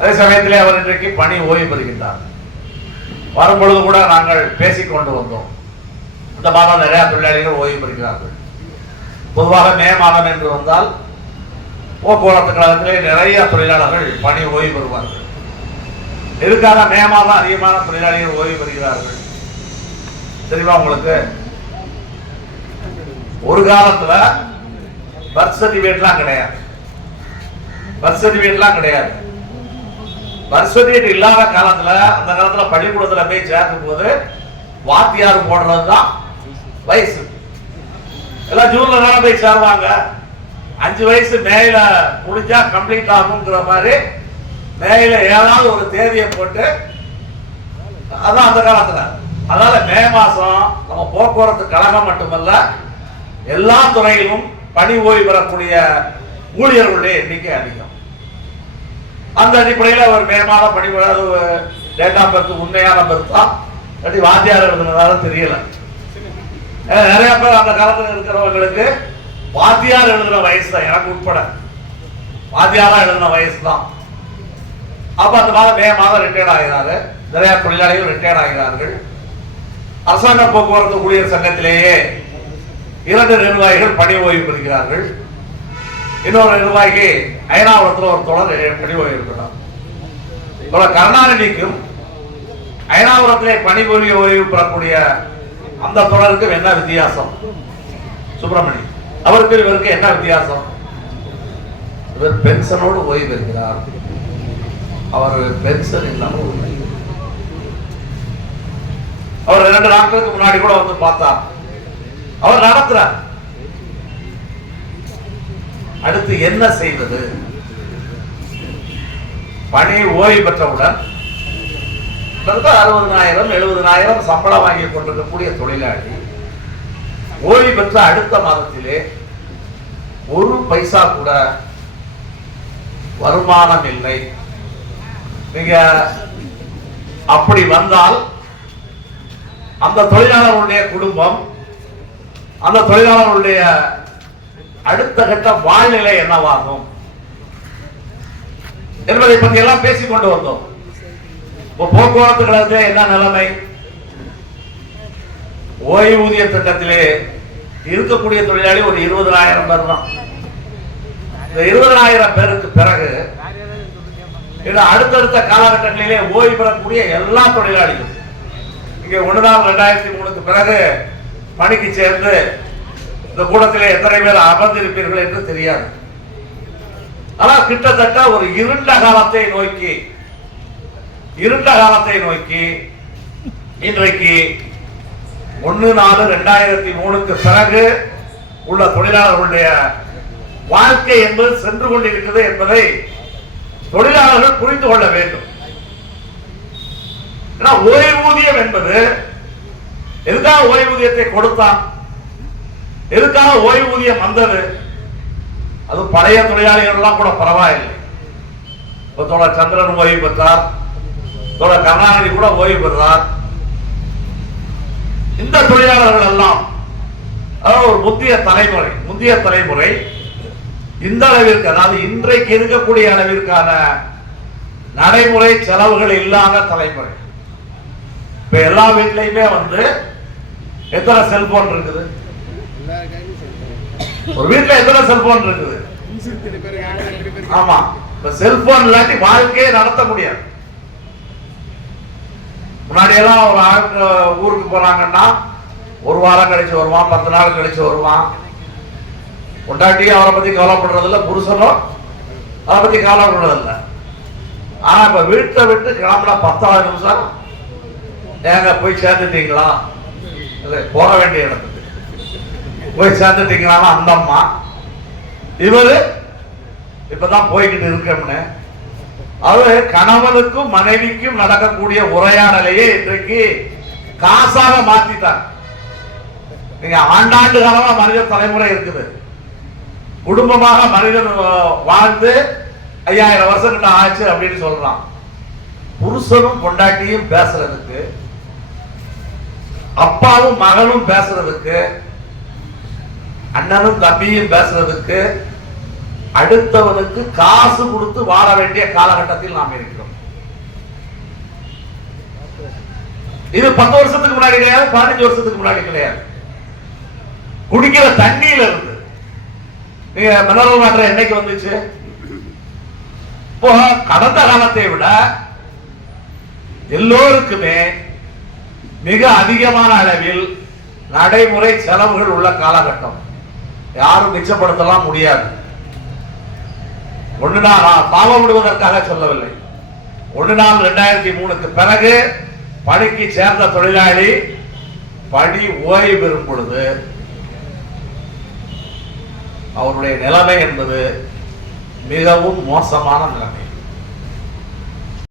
அதே சமயத்திலே அவர் இன்றைக்கு பணி ஓய்வு பெறுகின்றார். வரும்பொழுது கூட நாங்கள் பேசிக்கொண்டு வந்தோம். இந்த மாதம் நிறைய தொழிலாளிகள் ஓய்வு பெறுகிறார்கள். பொதுவாக மே மாதம் என்று வந்தால் போக்குவரத்து கழகத்திலே நிறைய தொழிலாளர்கள் பணி ஓய்வு பெறுவார்கள். எதுக்காக மே மாதம் அதிகமான தொழிலாளிகள் ஓய்வு பெறுகிறார்கள் தெரியுமா உங்களுக்கு? ஒரு காலத்துல பர்த் சர்டிபிகேட்லாம் கிடையாது. பர்த் சர்டிபிகேட்லாம் கிடையாது. பர்த் சர்டிபிகேட் இல்லாத காலத்துல, அந்த காலத்துல பள்ளிக்கூடத்துல போய் சேர்க்கும் போது வாத்தியார் போடுறதுதான் வயசு. எல்லாம் ஜூன்ல தானே போய் சேருவாங்க. 5 வயசு மேல முடிஞ்சா கம்ப்ளீட் ஆகுங்கிற மாதிரி மேல ஏதாவது ஒரு தேதியை போட்டு, அதான் அந்த காலத்துல. அதனால மே மாசம் நம்ம போக்குவரத்து கழகம் மட்டுமல்ல, எல்லா துறையிலும் பணி ஓய்வு பெறக்கூடிய ஊழியர்களுடைய எண்ணிக்கை அதிகம். அந்த அடிப்படையில் அவர் மே மாதம் பணி டேட் ஆஃப் பர்த் உண்மையான பர்த்தா இல்லாட்டி வாத்தியார் எழுதுனதால தெரியல. நிறைய பேர் அந்த காலத்தில் இருக்கிறவங்களுக்கு வாத்தியார் எழுதுன வயசு தான், எனக்கு உட்பட வாத்தியாரா எழுதுன வயசு தான். அப்ப அந்த மாதம் மே மாதம் ரிட்டையர்ட் ஆகிறாரு. நிறைய தொழிலாளிகள் ரிட்டையர்ட் ஆகிறார்கள். அரசாங்க போக்குவரத்து ஊழியர் சங்கத்திலேயே 2 நிர்வாகிகள் பணி ஓய்வு பெறுகிறார்கள். இன்னொரு நிர்வாகி அயனாவரத்தில் ஒரு தொடர் பணி ஓய்வு பெறுகிறார். கருணாநிதிக்கும் அயனாவரத்திலே பணி ஓய்வு பெறக்கூடிய அந்த தொடருக்கு என்ன வித்தியாசம்? சுப்பிரமணி அவருக்கு இவருக்கு என்ன வித்தியாசம்? இவர் பென்ஷனோடு ஓய்வு பெறுகிறார், அவர் பென்ஷன் இல்லாமல் அவர் 2 நாட்களுக்கு முன்னாடி கூட வந்து பார்த்தார். அவர் நடத்துறார். அடுத்து என்ன செய்வது? பணி ஓய்வு பெற்றவுடன் 60,000 70,000 சம்பளம் வாங்கி கொண்டிருக்கக்கூடிய தொழிலாளி ஓய்வு பெற்ற அடுத்த மாதத்திலே 1 பைசா கூட வருமானம் இல்லை. நீங்க அப்படி வந்தால் அந்த தொழிலாளர்களுடைய குடும்பம், அந்த தொழிலாளர்களுடைய அடுத்த கட்ட வாழ்நிலை என்னவாகும் என்பதை பற்றி எல்லாம் பேசிக்கொண்டு வந்தோம். போக்குவரத்து கழகத்திலே என்ன நிலைமை? ஓய்வூதிய திட்டத்திலே இருக்கக்கூடிய தொழிலாளி ஒரு 20,000 பேர் தான். இந்த 20,000 பேருக்கு பிறகு அடுத்தடுத்த காலகட்டங்களிலே ஓய்வு பெறக்கூடிய எல்லா தொழிலாளிகளும் இங்கே 1/4/2003 பிறகு பணிக்கு சேர்ந்து இந்த கூடத்திலே எத்தனை பேர் அமர்ந்திருப்பீர்கள் என்று தெரியாது. ஆனால் கிட்டத்தட்ட ஒரு இருண்ட காலத்தை நோக்கி இன்றைக்கு 1/4/2003 பிறகு உள்ள தொழிலாளர்களுடைய வாழ்க்கை என்பது சென்று கொண்டிருக்கிறது என்பதை தொழிலாளர்கள் புரிந்து கொள்ள வேண்டும். ஓய்வூதியம் என்பது எதுக்காக ஓய்வூதியத்தை கொடுத்தான்? எதுக்காக ஓய்வூதியம் வந்தது? அது பழைய தொழிலாளிகள் எல்லாம் கூட பரவாயில்லை. தோழர் சந்திரன் ஓய்வு பெற்றார், தோழர் கருணாநிதி கூட ஓய்வு பெற்றார். இந்த தொழிலாளர்கள் எல்லாம் ஒரு முந்தைய தலைமுறை இந்த அளவிற்கு, அதாவது இன்றைக்கு இருக்கக்கூடிய அளவிற்கான நடைமுறை செலவுகள் இல்லாத தலைமுறை. இப்ப எல்லா வீட்லயுமே எத்தனை செல்போன் இருக்குது? ஒரு வீட்டுல எத்தனை செல்போன் இருக்குது? ஆமா, இப்ப செல்போன் இல்லாட்டி வாழ்க்கையை நடத்த முடியாது. முன்னாடி எல்லாம் ஒரு ஆளுக்கு ஊருக்கு போறாங்கன்னா 1 வாரம் கழிச்சு வருவான், 10 நாள் கழிச்சு வருவான். பொண்டாட்டியும் அவரை பத்தி கவலைப்படுறது இல்லை, புருஷனும் அதை பத்தி கவலைப்படுறது இல்லை. ஆனா இப்ப வீட்டை விட்டு கிளம்புனா 10வது நிமிஷம் ஏங்க போய் சேர்ந்துட்டீங்களா, போக வேண்டிய இடத்துக்கு போய் சேர்ந்துட்டீங்களா அந்த அம்மா, இவரு இப்பதான் போய்கிட்டு இருக்கோம்னு. அது கணவனுக்கும் மனைவிக்கும் நடக்கக்கூடிய உரையாடலையே இன்றைக்கு காசாக மாத்திட்டாங்க. நீங்க ஆண்டாண்டு காலமா மனித தலைமுறை இருக்குது. குடும்பமாக மனிதன் வாழ்ந்து 5000 வருஷம் கிட்ட ஆச்சு அப்படின்னு சொல்றான். புருஷனும் பொண்டாட்டியும் பேசுறதுக்கு, அப்பாவும் மகனும் பேசுறதுக்கு, அண்ணனும் தம்பியும் பேசுறதுக்கு அடுத்தவனுக்கு காசு கொடுத்து வாழ வேண்டிய காலகட்டத்தில் நாம் இருக்கிறோம். இது 10 வருஷத்துக்கு முன்னாடி கிடையாது, 15 வருஷத்துக்கு முன்னாடி கிடையாது. குடிக்கிற தண்ணியில இருந்து நீங்க மினரல் வாட்டர் என்னைக்கு வந்துச்சு? இப்போ கடந்த காலத்தை விட எல்லோருக்குமே மிக அதிகமான அளவில் நடைமுறை செலவுகள் உள்ள காலகட்டம். யாரும் மிச்சப்படுத்தலாம் முடியாது. ஒன்று நான் பாவம் விடுவதற்காக சொல்லவில்லை. 1/4/2003 பிறகு பணிக்கு சேர்ந்த தொழிலாளி பணி ஓய்வு பெறும் பொழுது அவருடைய நிலைமை என்பது மிகவும் மோசமான நிலைமை.